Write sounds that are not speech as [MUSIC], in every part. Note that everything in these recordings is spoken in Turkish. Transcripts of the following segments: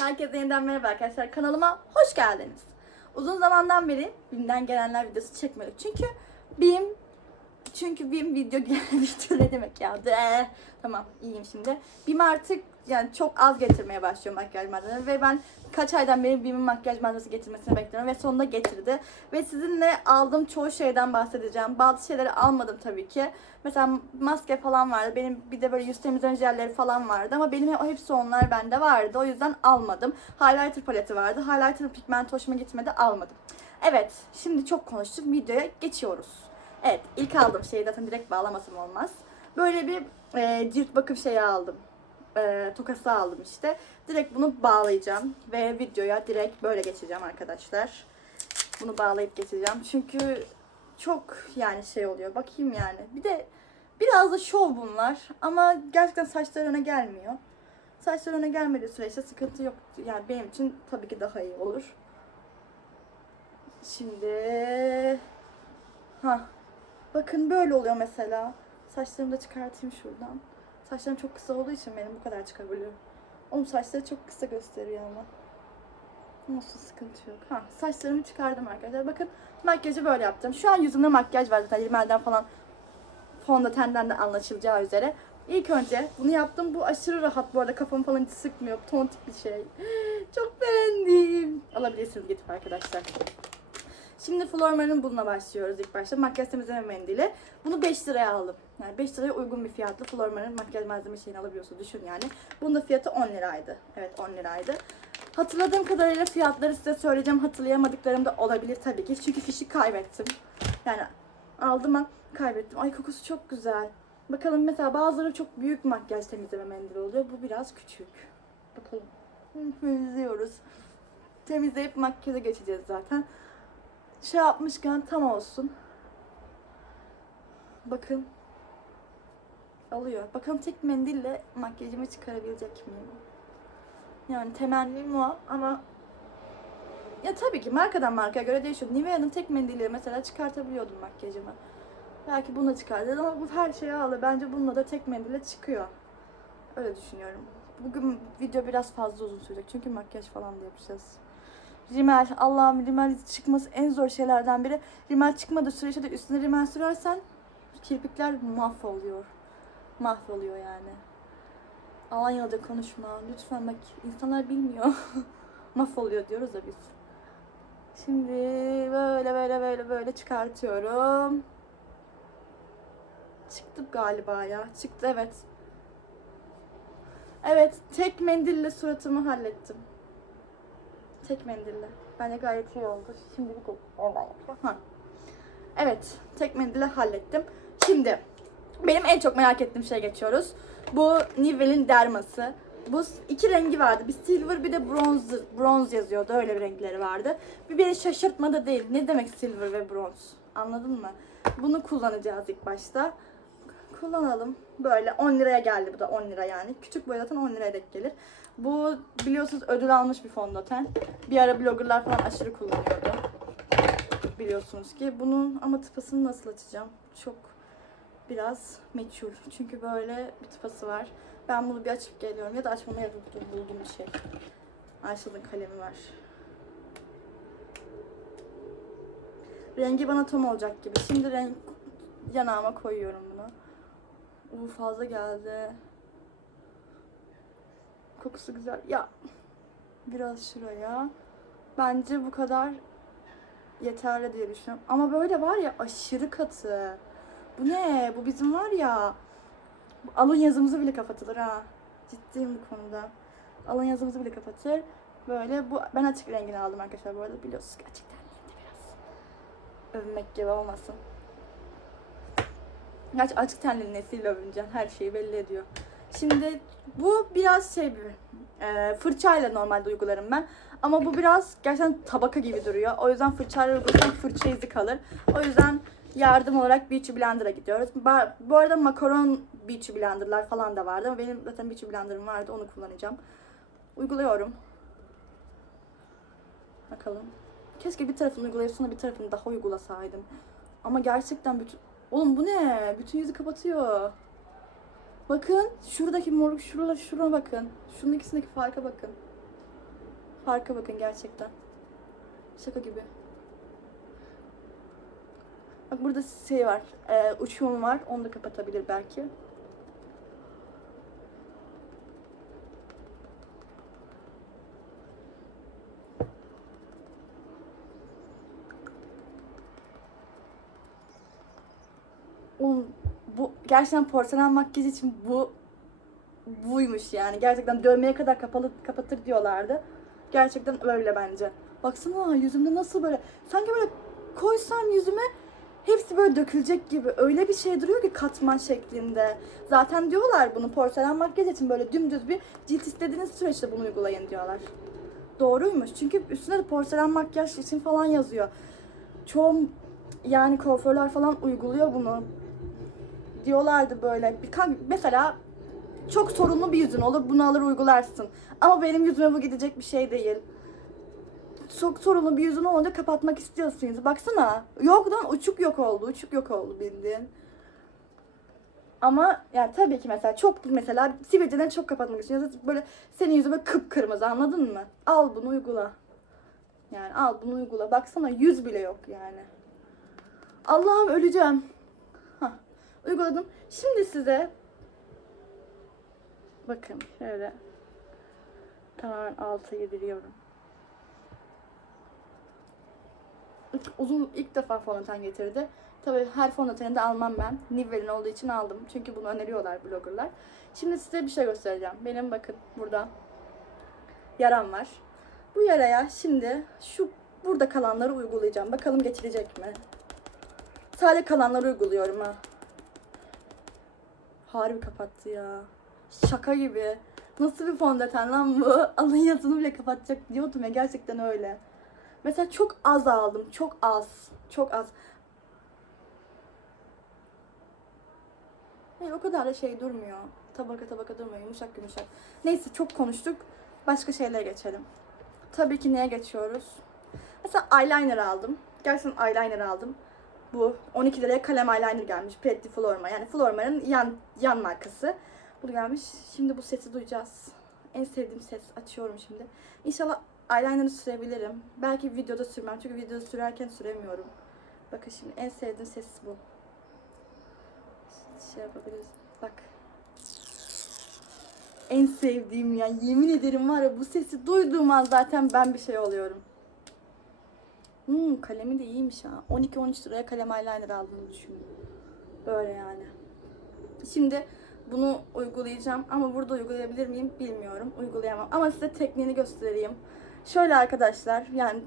Herkese yeniden merhaba arkadaşlar. Kanalıma hoş geldiniz. Uzun zamandan beri BİM'den gelenler videosu çekmedik. Çünkü BİM çünkü BİM video [LAUGHS] video ne demek ya? De. Tamam iyiyim şimdi. BİM artık yani çok az getirmeye başlıyor makyaj malzemeleri ve ben kaç aydan beri BİM'in makyaj malzemesi getirmesini bekliyorum ve sonunda getirdi. Ve sizinle aldığım çoğu şeyden bahsedeceğim. Bazı şeyleri almadım tabii ki. Mesela maske falan vardı. Benim bir de böyle yüz temizleme jelleri falan vardı ama benim hepsi onlar bende vardı. O yüzden almadım. Highlighter paleti vardı. Highlighter pigment hoşuma gitmedi almadım. Evet, şimdi çok konuştuk. Videoya geçiyoruz. Evet, ilk aldığım şeyi zaten direkt bağlamasam olmaz. Böyle bir e, cilt bakım şeyi aldım. E, tokası aldım işte. Direkt bunu bağlayacağım ve videoya direkt böyle geçeceğim arkadaşlar. Bunu bağlayıp geçeceğim. Çünkü çok yani şey oluyor. Bakayım yani. Bir de biraz da şov bunlar ama gerçekten saçlar öne gelmiyor. Saçlar öne gelmediği süreçte sıkıntı yok. Yani benim için tabii ki daha iyi olur. Şimdi ha bakın böyle oluyor mesela. Saçlarımı da çıkartayım şuradan. Saçlarım çok kısa olduğu için benim bu kadar çıkabiliyor. Onun saçları çok kısa gösteriyor ama. Nasıl sıkıntı yok. Ha, saçlarımı çıkardım arkadaşlar. Bakın makyajı böyle yaptım. Şu an yüzümde makyaj var zaten. Rimelden falan fondötenden de anlaşılacağı üzere. İlk önce bunu yaptım. Bu aşırı rahat bu arada. Kafamı falan hiç sıkmıyor. Tontik bir şey. [GASPS] Çok beğendim. Alabilirsiniz gidip arkadaşlar. Şimdi Flormar'ın bununla başlıyoruz ilk başta. Makyaj temizleme mendili. Bunu 5 liraya aldım. Yani 5 liraya uygun bir fiyatlı Flormar'ın makyaj malzeme şeyini alabiliyorsun düşün yani. Bunun da fiyatı 10 liraydı. Evet 10 liraydı. Hatırladığım kadarıyla fiyatları size söyleyeceğim. Hatırlayamadıklarım da olabilir tabii ki. Çünkü fişi kaybettim. Yani aldım ama kaybettim. Ay kokusu çok güzel. Bakalım mesela bazıları çok büyük makyaj temizleme mendili oluyor. Bu biraz küçük. Bakalım. Hı, İzliyoruz. Temizleyip makyaja geçeceğiz zaten. Şey yapmışken tam olsun. Bakın. Alıyor. Bakalım tek mendille makyajımı çıkarabilecek miyim? Yani temennim o ama ya tabii ki markadan markaya göre değişiyor. Nivea'nın tek mendiliyle mesela çıkartabiliyordum makyajımı. Belki bununla çıkardı ama bu her şeye ağlı. Bence bununla da tek mendille çıkıyor. Öyle düşünüyorum. Bugün video biraz fazla uzun sürecek çünkü makyaj falan da yapacağız. Rimel, Allah'ım rimel çıkması en zor şeylerden biri. Rimel çıkmadığı süreçte de üstüne rimel sürersen kirpikler mahvoluyor. Mahvoluyor yani. Alanya'da konuşma. Lütfen bak insanlar bilmiyor. [LAUGHS] mahvoluyor diyoruz da biz. Şimdi böyle böyle böyle böyle çıkartıyorum. Çıktı galiba ya. Çıktı evet. Evet tek mendille suratımı hallettim. Tek mendille. Bence gayet iyi oldu. Şimdi bir ondan yapıyorum. Ha. Evet, tek mendille hallettim. Şimdi benim en çok merak ettiğim şeye geçiyoruz. Bu Nivelle'in derması. Bu iki rengi vardı. Bir silver bir de bronze, bronze yazıyordu. Öyle bir renkleri vardı. Bir beni şaşırtmadı değil. Ne demek silver ve bronze? Anladın mı? Bunu kullanacağız ilk başta. Kullanalım. Böyle 10 liraya geldi bu da 10 lira yani. Küçük boy zaten 10 liraya denk gelir. Bu biliyorsunuz ödül almış bir fondöten. Bir ara bloggerlar falan aşırı kullanıyordu. Biliyorsunuz ki. Bunun ama tıpasını nasıl açacağım? Çok biraz meçhul. Çünkü böyle bir tıpası var. Ben bunu bir açıp geliyorum. Ya da açmama yardım buldum bir şey. Ayşe'nin kalemi var. Rengi bana tam olacak gibi. Şimdi renk yanağıma koyuyorum bunu. Uuu fazla geldi. Kokusu güzel. Ya biraz şuraya. Bence bu kadar yeterli diye düşünüyorum. Ama böyle var ya aşırı katı. Bu ne? Bu bizim var ya. Alın yazımızı bile kapatılır ha. Ciddiyim bu konuda. Alın yazımızı bile kapatır. Böyle bu ben açık rengini aldım arkadaşlar bu arada biliyorsunuz açık renginde biraz övünmek gibi olmasın. Gerçi açık tenli nesiyle övüneceksin. Her şeyi belli ediyor. Şimdi bu biraz şey bir e, fırçayla normalde uygularım ben. Ama bu biraz gerçekten tabaka gibi duruyor. O yüzden fırçayla uygulasam fırça izi kalır. O yüzden yardım olarak Beauty Blender'a gidiyoruz. Bu arada makaron Beauty Blender'lar falan da vardı ama benim zaten Beauty Blender'ım vardı onu kullanacağım. Uyguluyorum. Bakalım. Keşke bir tarafını uygulayıp bir tarafını daha uygulasaydım. Ama gerçekten bütün... Oğlum bu ne? Bütün yüzü kapatıyor. Bakın şuradaki morluk şurada şuruna bakın. Şunun ikisindeki farka bakın. Farka bakın gerçekten. Şaka gibi. Bak burada şey var. E, uçum var. Onu da kapatabilir belki. Oğlum, bu gerçekten porselen makyaj için bu buymuş yani. Gerçekten dövmeye kadar kapalı kapatır diyorlardı. Gerçekten öyle bence. Baksana yüzümde nasıl böyle sanki böyle koysam yüzüme hepsi böyle dökülecek gibi. Öyle bir şey duruyor ki katman şeklinde. Zaten diyorlar bunu porselen makyaj için böyle dümdüz bir cilt istediğiniz süreçte bunu uygulayın diyorlar. Doğruymuş. Çünkü üstünde de porselen makyaj için falan yazıyor. Çoğu yani kuaförler falan uyguluyor bunu. Diyorlardı böyle. Bir, mesela çok sorunlu bir yüzün olur. Bunu alır uygularsın. Ama benim yüzüme bu gidecek bir şey değil. Çok sorunlu bir yüzün olunca kapatmak istiyorsun yüzü. Baksana. Yok lan uçuk yok oldu. Uçuk yok oldu bildiğin. Ama yani tabii ki mesela çok mesela sivilceden çok kapatmak istiyorsun. Ya da Böyle senin yüzün böyle kıpkırmızı anladın mı? Al bunu uygula. Yani al bunu uygula. Baksana yüz bile yok yani. Allah'ım öleceğim. Uyguladım. Şimdi size bakın şöyle tamamen alta yediriyorum. Uzun ilk defa fondöten getirdi. Tabii her fondöteni de almam ben. Nivel'in olduğu için aldım. Çünkü bunu öneriyorlar bloggerlar. Şimdi size bir şey göstereceğim. Benim bakın burada yaram var. Bu yaraya şimdi şu burada kalanları uygulayacağım. Bakalım geçirecek mi? Sadece kalanları uyguluyorum ha. Harbi kapattı ya. Şaka gibi. Nasıl bir fondöten lan bu? [LAUGHS] Alın yazını bile kapatacak diyordum ya gerçekten öyle. Mesela çok az aldım. Çok az. Çok az. Hayır, o kadar da şey durmuyor. Tabaka tabaka durmuyor. Yumuşak yumuşak. Neyse çok konuştuk. Başka şeylere geçelim. Tabii ki neye geçiyoruz? Mesela eyeliner aldım. Gerçekten eyeliner aldım. Bu 12 liraya kalem eyeliner gelmiş. Pretty Florma. Yani Florma'nın yan, yan markası. Bu gelmiş. Şimdi bu sesi duyacağız. En sevdiğim ses. Açıyorum şimdi. İnşallah eyeliner'ı sürebilirim. Belki videoda sürmem. Çünkü videoda sürerken süremiyorum. Bakın şimdi en sevdiğim ses bu. Şey yapabiliriz. Bak. En sevdiğim ya. Yemin ederim var ya bu sesi duyduğum an zaten ben bir şey oluyorum. Hmm, kalemi de iyiymiş ha. 12-13 liraya kalem eyeliner aldığını düşün. Böyle yani. Şimdi bunu uygulayacağım ama burada uygulayabilir miyim bilmiyorum. Uygulayamam. Ama size tekniğini göstereyim. Şöyle arkadaşlar yani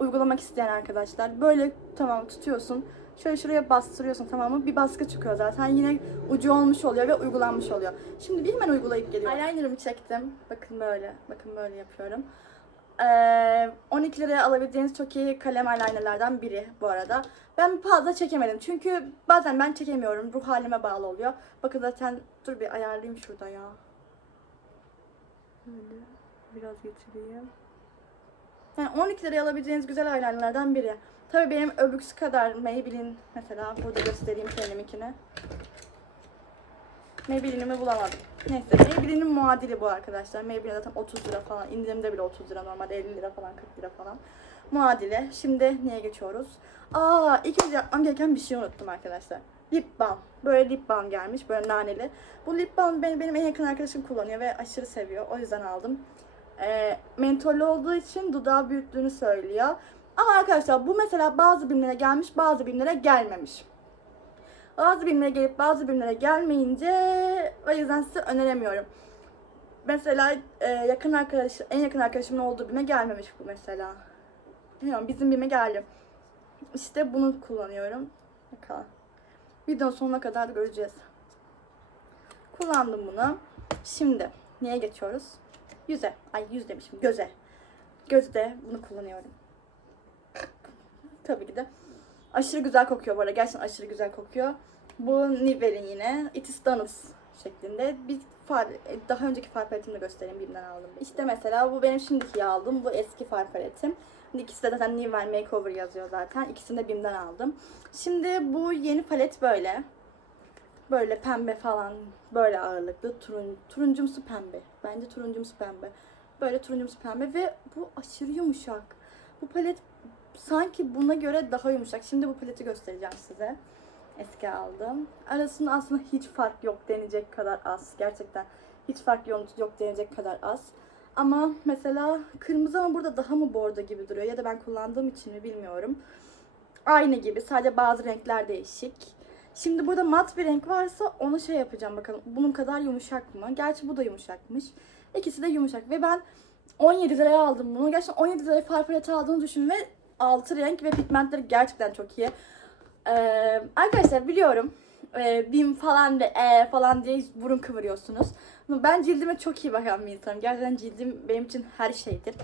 uygulamak isteyen arkadaşlar böyle tamam tutuyorsun. Şöyle şuraya bastırıyorsun tamam mı? Bir baskı çıkıyor zaten. Yine ucu olmuş oluyor ve uygulanmış oluyor. Şimdi bir uygulayıp geliyorum. Eyeliner'ımı çektim. Bakın böyle. Bakın böyle yapıyorum. Ee, 12 liraya alabileceğiniz çok iyi kalem eyelinerlerden biri bu arada. Ben fazla çekemedim çünkü bazen ben çekemiyorum. Ruh halime bağlı oluyor. Bakın zaten dur bir ayarlayayım şurada ya. Böyle biraz getireyim. Yani 12 liraya alabileceğiniz güzel eyelinerlerden biri. Tabii benim öbüksü kadar Maybelline mesela burada göstereyim kendiminkini. Maybelline'imi bulamadım. Neyse Maybelline'in muadili bu arkadaşlar. Maybelline zaten 30 lira falan. İndirimde bile 30 lira. Normalde 50 lira falan 40 lira falan. Muadili. Şimdi neye geçiyoruz? Aa önce yapmam gereken bir şey unuttum arkadaşlar. Lip balm. Böyle lip balm gelmiş. Böyle naneli. Bu lip balm benim, benim en yakın arkadaşım kullanıyor ve aşırı seviyor. O yüzden aldım. Ee, mentollü olduğu için dudağı büyüttüğünü söylüyor. Ama arkadaşlar bu mesela bazı birimlere gelmiş bazı birimlere gelmemiş. Bazı birimlere gelip bazı birimlere gelmeyince o yüzden size öneremiyorum. Mesela e, yakın arkadaş, en yakın arkadaşımın olduğu birime gelmemiş bu mesela. Bilmiyorum bizim birime geldi. İşte bunu kullanıyorum. Bakalım. Videonun sonuna kadar göreceğiz. Kullandım bunu. Şimdi neye geçiyoruz? Yüze. Ay yüz demişim. Göze. Gözde bunu kullanıyorum. Tabii ki de. Aşırı güzel kokuyor bu arada. Gerçekten aşırı güzel kokuyor. Bu Nivelle'in yine It is Donuts şeklinde. Bir far, daha önceki far paletimi de göstereyim birinden aldım. İşte mesela bu benim şimdiki aldığım. Bu eski far paletim. İkisi de zaten Nivelle Makeover yazıyor zaten. İkisini de BİM'den aldım. Şimdi bu yeni palet böyle. Böyle pembe falan. Böyle ağırlıklı. Turun, turuncumsu pembe. Bence turuncumsu pembe. Böyle turuncumsu pembe ve bu aşırı yumuşak. Bu palet sanki buna göre daha yumuşak. Şimdi bu paleti göstereceğim size. Eski aldım. Arasında aslında hiç fark yok denecek kadar az. Gerçekten hiç fark yok, denecek kadar az. Ama mesela kırmızı ama burada daha mı bordo gibi duruyor ya da ben kullandığım için mi bilmiyorum. Aynı gibi sadece bazı renkler değişik. Şimdi burada mat bir renk varsa onu şey yapacağım bakalım. Bunun kadar yumuşak mı? Gerçi bu da yumuşakmış. İkisi de yumuşak ve ben 17 liraya aldım bunu. Gerçekten 17 liraya far paleti aldığını düşün ve 6 renk ve pigmentleri gerçekten çok iyi. Ee, arkadaşlar biliyorum e, bim falan ve e falan diye burun kıvırıyorsunuz. Ben cildime çok iyi bakan bir insanım. Gerçekten cildim benim için her şeydir.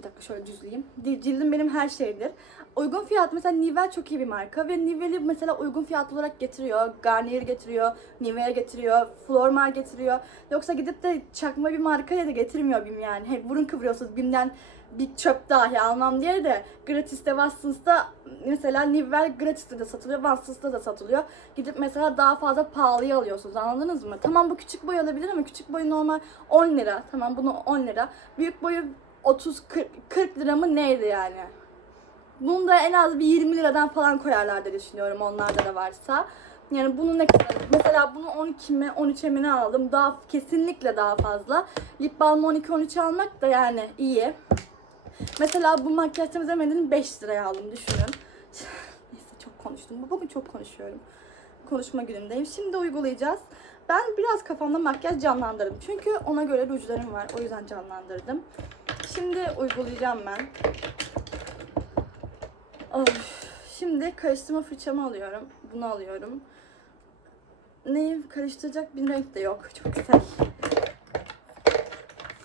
Bir dakika şöyle düzleyeyim. Di- Cildim benim her şeydir. Uygun fiyat mesela Nivea çok iyi bir marka ve Nivea'li mesela uygun fiyatlı olarak getiriyor. Garnier getiriyor, Nivea getiriyor, Flormar getiriyor. Yoksa gidip de çakma bir markaya da getirmiyor BİM yani. Hep burun kıvırıyorsunuz BİM'den bir çöp dahi almam diye de gratis'te Watsons'ta mesela Nivea gratis'te de satılıyor, Watsons'ta da satılıyor. Gidip mesela daha fazla pahalıya alıyorsunuz anladınız mı? Tamam bu küçük boy olabilir ama küçük boyu normal 10 lira. Tamam bunu 10 lira. Büyük boyu 30 40, 40 lira mı neydi yani? Bunu da en az bir 20 liradan falan koyarlar diye düşünüyorum onlarda da varsa. Yani bunu ne kadar? Mesela bunu 12 mi 13'e mi ne aldım? Daha kesinlikle daha fazla. Lip balm 12-13 almak da yani iyi. Mesela bu makyaj temizlemediğini 5 liraya aldım düşünün. [LAUGHS] Neyse çok konuştum. Bugün çok konuşuyorum. Konuşma günümdeyim. Şimdi uygulayacağız. Ben biraz kafamda makyaj canlandırdım. Çünkü ona göre rujlarım var. O yüzden canlandırdım. Şimdi uygulayacağım ben. Of. Şimdi karıştırma fırçamı alıyorum. Bunu alıyorum. Neyi karıştıracak bir renk de yok. Çok güzel.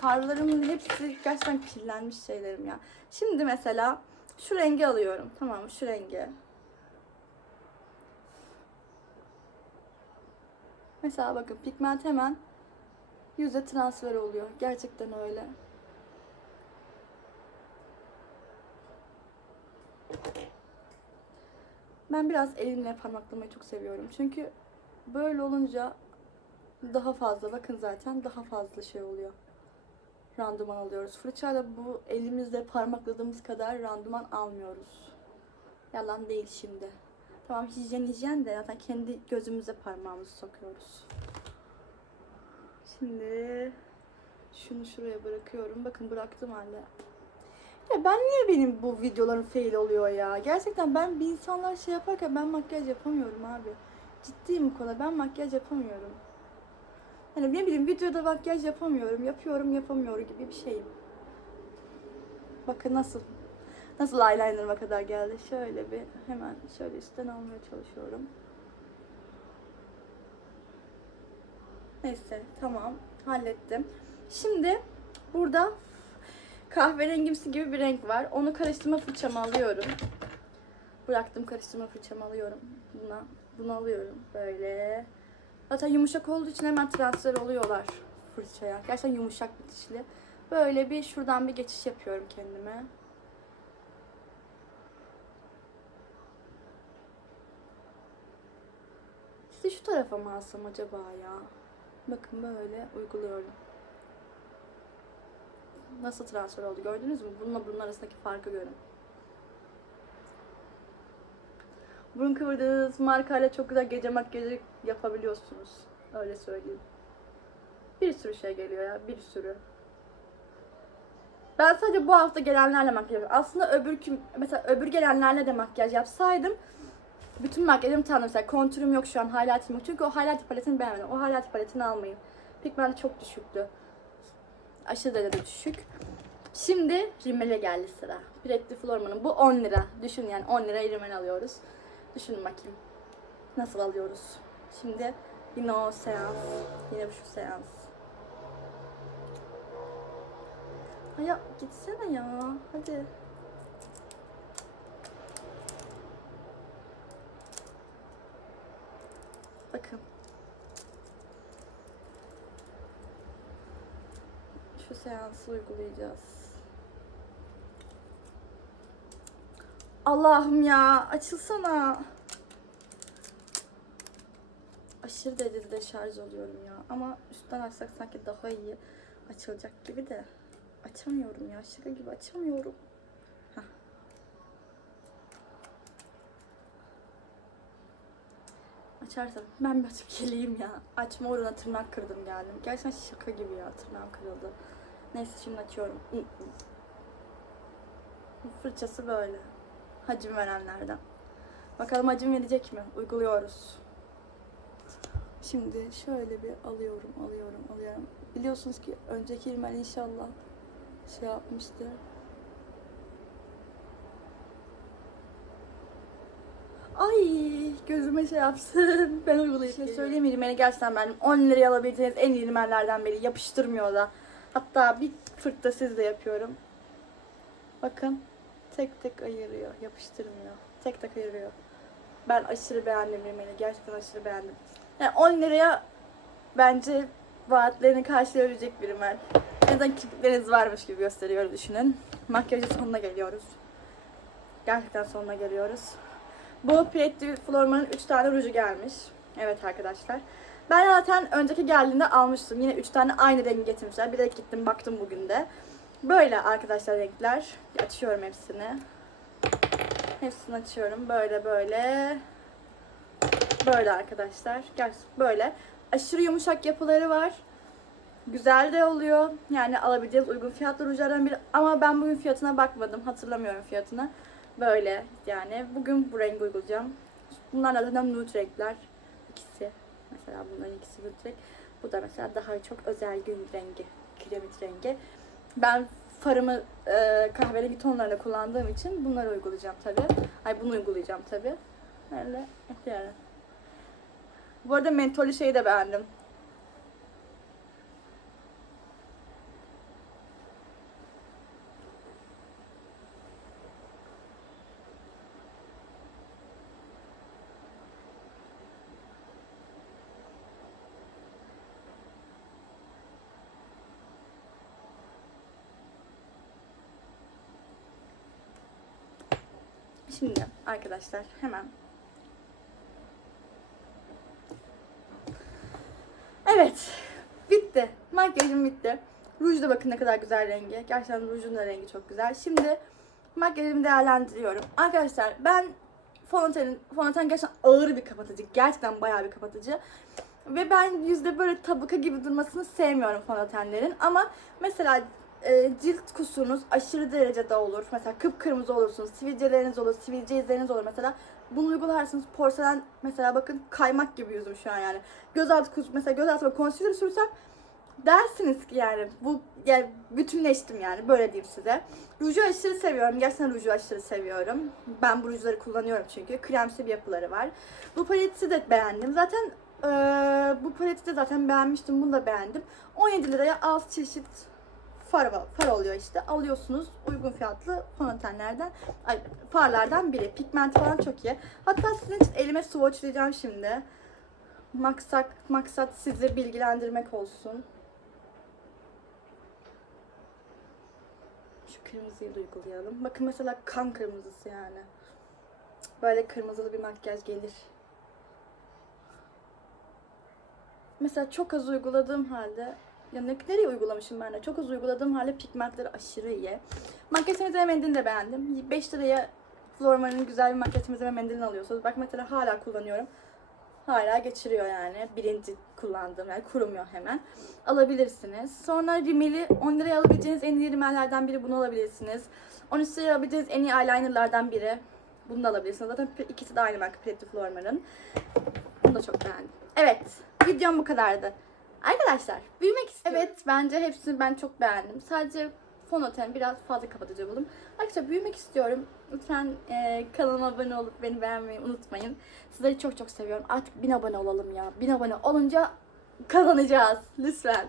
Farlarımın hepsi gerçekten kirlenmiş şeylerim ya. Şimdi mesela şu rengi alıyorum. Tamam mı? Şu rengi. Mesela bakın pigment hemen yüze transfer oluyor. Gerçekten öyle. Ben biraz elimle parmaklamayı çok seviyorum. Çünkü böyle olunca daha fazla bakın zaten daha fazla şey oluyor. Randıman alıyoruz. Fırçayla bu elimizle parmakladığımız kadar randıman almıyoruz. Yalan değil şimdi. Tamam hijyen hijyen de zaten kendi gözümüze parmağımızı sokuyoruz. Şimdi şunu şuraya bırakıyorum. Bakın bıraktım halde. Ben niye benim bu videolarım fail oluyor ya? Gerçekten ben bir insanlar şey yaparken ben makyaj yapamıyorum abi. Ciddiyim bu konuda. Ben makyaj yapamıyorum. Hani ne bileyim videoda makyaj yapamıyorum. Yapıyorum yapamıyor gibi bir şeyim. Bakın nasıl. Nasıl eyelinerıma kadar geldi. Şöyle bir hemen şöyle üstten almaya çalışıyorum. Neyse tamam hallettim. Şimdi burada kahverengimsi gibi bir renk var. Onu karıştırma fırçamı alıyorum. Bıraktım karıştırma fırçamı alıyorum. Buna, bunu alıyorum böyle. Zaten yumuşak olduğu için hemen transfer oluyorlar fırçaya. Gerçekten yumuşak bir dişli. Böyle bir şuradan bir geçiş yapıyorum kendime. Sizi şu tarafa mı alsam acaba ya? Bakın böyle uyguluyorum. Nasıl transfer oldu gördünüz mü? Bununla bunun arasındaki farkı görün. Burun kıvırdığınız markayla çok güzel gece makyajı yapabiliyorsunuz. Öyle söyleyeyim. Bir sürü şey geliyor ya, bir sürü. Ben sadece bu hafta gelenlerle makyaj yapıyorum. Aslında öbür kim, mesela öbür gelenlerle de makyaj yapsaydım bütün makyajım tamam mesela kontürüm yok şu an, highlight'im yok. Çünkü o highlight paletini beğenmedim. O highlight paletini almayın. Pigmenti çok düşüktü. Aşırı derecede düşük. Şimdi rimele geldi sıra. Piretti Florman'ın bu 10 lira. Düşün yani 10 lira rimel alıyoruz. Düşünün bakayım. Nasıl alıyoruz? Şimdi yine o seans. Yine şu seans. Ay ya gitsene ya. Hadi. Bakın. Şu seansı uygulayacağız. Allah'ım ya açılsana. Aşırı derecede şarj oluyorum ya. Ama üstten açsak sanki daha iyi açılacak gibi de. Açamıyorum ya. Şaka gibi açamıyorum. Açarsam ben bir açıp geleyim ya. Açma uğruna tırnak kırdım geldim. Gerçekten şaka gibi ya tırnağım kırıldı. Neyse şimdi açıyorum. Fırçası böyle. Hacim verenlerden. Bakalım hacim verecek mi? Uyguluyoruz. Şimdi şöyle bir alıyorum, alıyorum, alıyorum. Biliyorsunuz ki önceki ilmel inşallah şey yapmıştı. Ay gözüme şey yapsın. [LAUGHS] Ben uygulayıp şey söyleyeyim ilmeli gerçekten benim 10 liraya alabileceğiniz en iyi ilmellerden biri. Yapıştırmıyor da. Hatta bir fırtta siz de yapıyorum. Bakın tek tek ayırıyor, yapıştırmıyor. Tek tek ayırıyor. Ben aşırı beğendim ilmeli. Gerçekten aşırı beğendim. Yani 10 liraya bence vaatlerini karşılayabilecek bir rimel. Neden kirpikleriniz varmış gibi gösteriyor düşünün. Makyajın sonuna geliyoruz. Gerçekten sonuna geliyoruz. Bu Pretty Florman'ın 3 tane ruju gelmiş. Evet arkadaşlar. Ben zaten önceki geldiğinde almıştım. Yine 3 tane aynı rengi getirmişler. Bir de gittim baktım bugün de. Böyle arkadaşlar renkler. Açıyorum hepsini. Hepsini açıyorum. Böyle böyle. Böyle arkadaşlar. Gerçekten böyle. Aşırı yumuşak yapıları var. Güzel de oluyor. Yani alabileceğiniz uygun fiyatlı rujlardan biri. Ama ben bugün fiyatına bakmadım. Hatırlamıyorum fiyatını. Böyle yani. Bugün bu rengi uygulayacağım. Bunlar da nude renkler. İkisi. Mesela bunların ikisi nude renk. Bu da mesela daha çok özel gün rengi. Kiremit rengi. Ben farımı e, kahverengi tonlarla kullandığım için bunları uygulayacağım tabi. Ay bunu uygulayacağım tabi. Öyle yani. Bu arada mentolü şeyi de beğendim. Şimdi arkadaşlar hemen Evet. Bitti. Makyajım bitti. Ruj da bakın ne kadar güzel rengi. Gerçekten rujun da rengi çok güzel. Şimdi makyajımı değerlendiriyorum. Arkadaşlar ben fondötenin, fondöten gerçekten ağır bir kapatıcı. Gerçekten bayağı bir kapatıcı. Ve ben yüzde böyle tabaka gibi durmasını sevmiyorum fondötenlerin. Ama mesela e, cilt kusurunuz aşırı derecede olur. Mesela kıpkırmızı olursunuz, sivilceleriniz olur, sivilce izleriniz olur mesela. Bunu uygularsınız porselen mesela bakın kaymak gibi yüzüm şu an yani. Gözaltı kus mesela gözaltıma concealer sürsem dersiniz ki yani bu yani bütünleştim yani böyle diyeyim size. Ruju aşırı seviyorum. Gerçekten ruju aşırı seviyorum. Ben bu rujları kullanıyorum çünkü. Kremsi bir yapıları var. Bu paleti de beğendim. Zaten eee, bu paleti de zaten beğenmiştim. Bunu da beğendim. 17 liraya 6 çeşit far, far oluyor işte. Alıyorsunuz uygun fiyatlı fondötenlerden, ay, farlardan biri. Pigment falan çok iyi. Hatta sizin için elime swatchlayacağım şimdi. Maksat, maksat sizi bilgilendirmek olsun. Şu kırmızıyı da uygulayalım. Bakın mesela kan kırmızısı yani. Böyle kırmızılı bir makyaj gelir. Mesela çok az uyguladığım halde ya ne, nereye uygulamışım ben de? Çok az uyguladığım halde pigmentleri aşırı iyi. Makyaj temizleme de beğendim. 5 liraya Flormar'ın güzel bir makyaj temizleme mendilini alıyorsunuz. Bak mesela hala kullanıyorum. Hala geçiriyor yani. Birinci kullandığım yani kurumuyor hemen. Alabilirsiniz. Sonra rimeli 10 liraya alabileceğiniz en iyi rimellerden biri bunu alabilirsiniz. 13 liraya alabileceğiniz en iyi eyelinerlardan biri. Bunu da alabilirsiniz. Zaten ikisi de aynı marka Pretty Flormar'ın. Bunu da çok beğendim. Evet. Videom bu kadardı. Arkadaşlar büyümek istiyorum. Evet bence hepsini ben çok beğendim. Sadece fondöten biraz fazla kapatıcı buldum. Arkadaşlar büyümek istiyorum. Lütfen e, kanalıma abone olup beni beğenmeyi unutmayın. Sizleri çok çok seviyorum. Artık bin abone olalım ya. Bin abone olunca kazanacağız. Lütfen.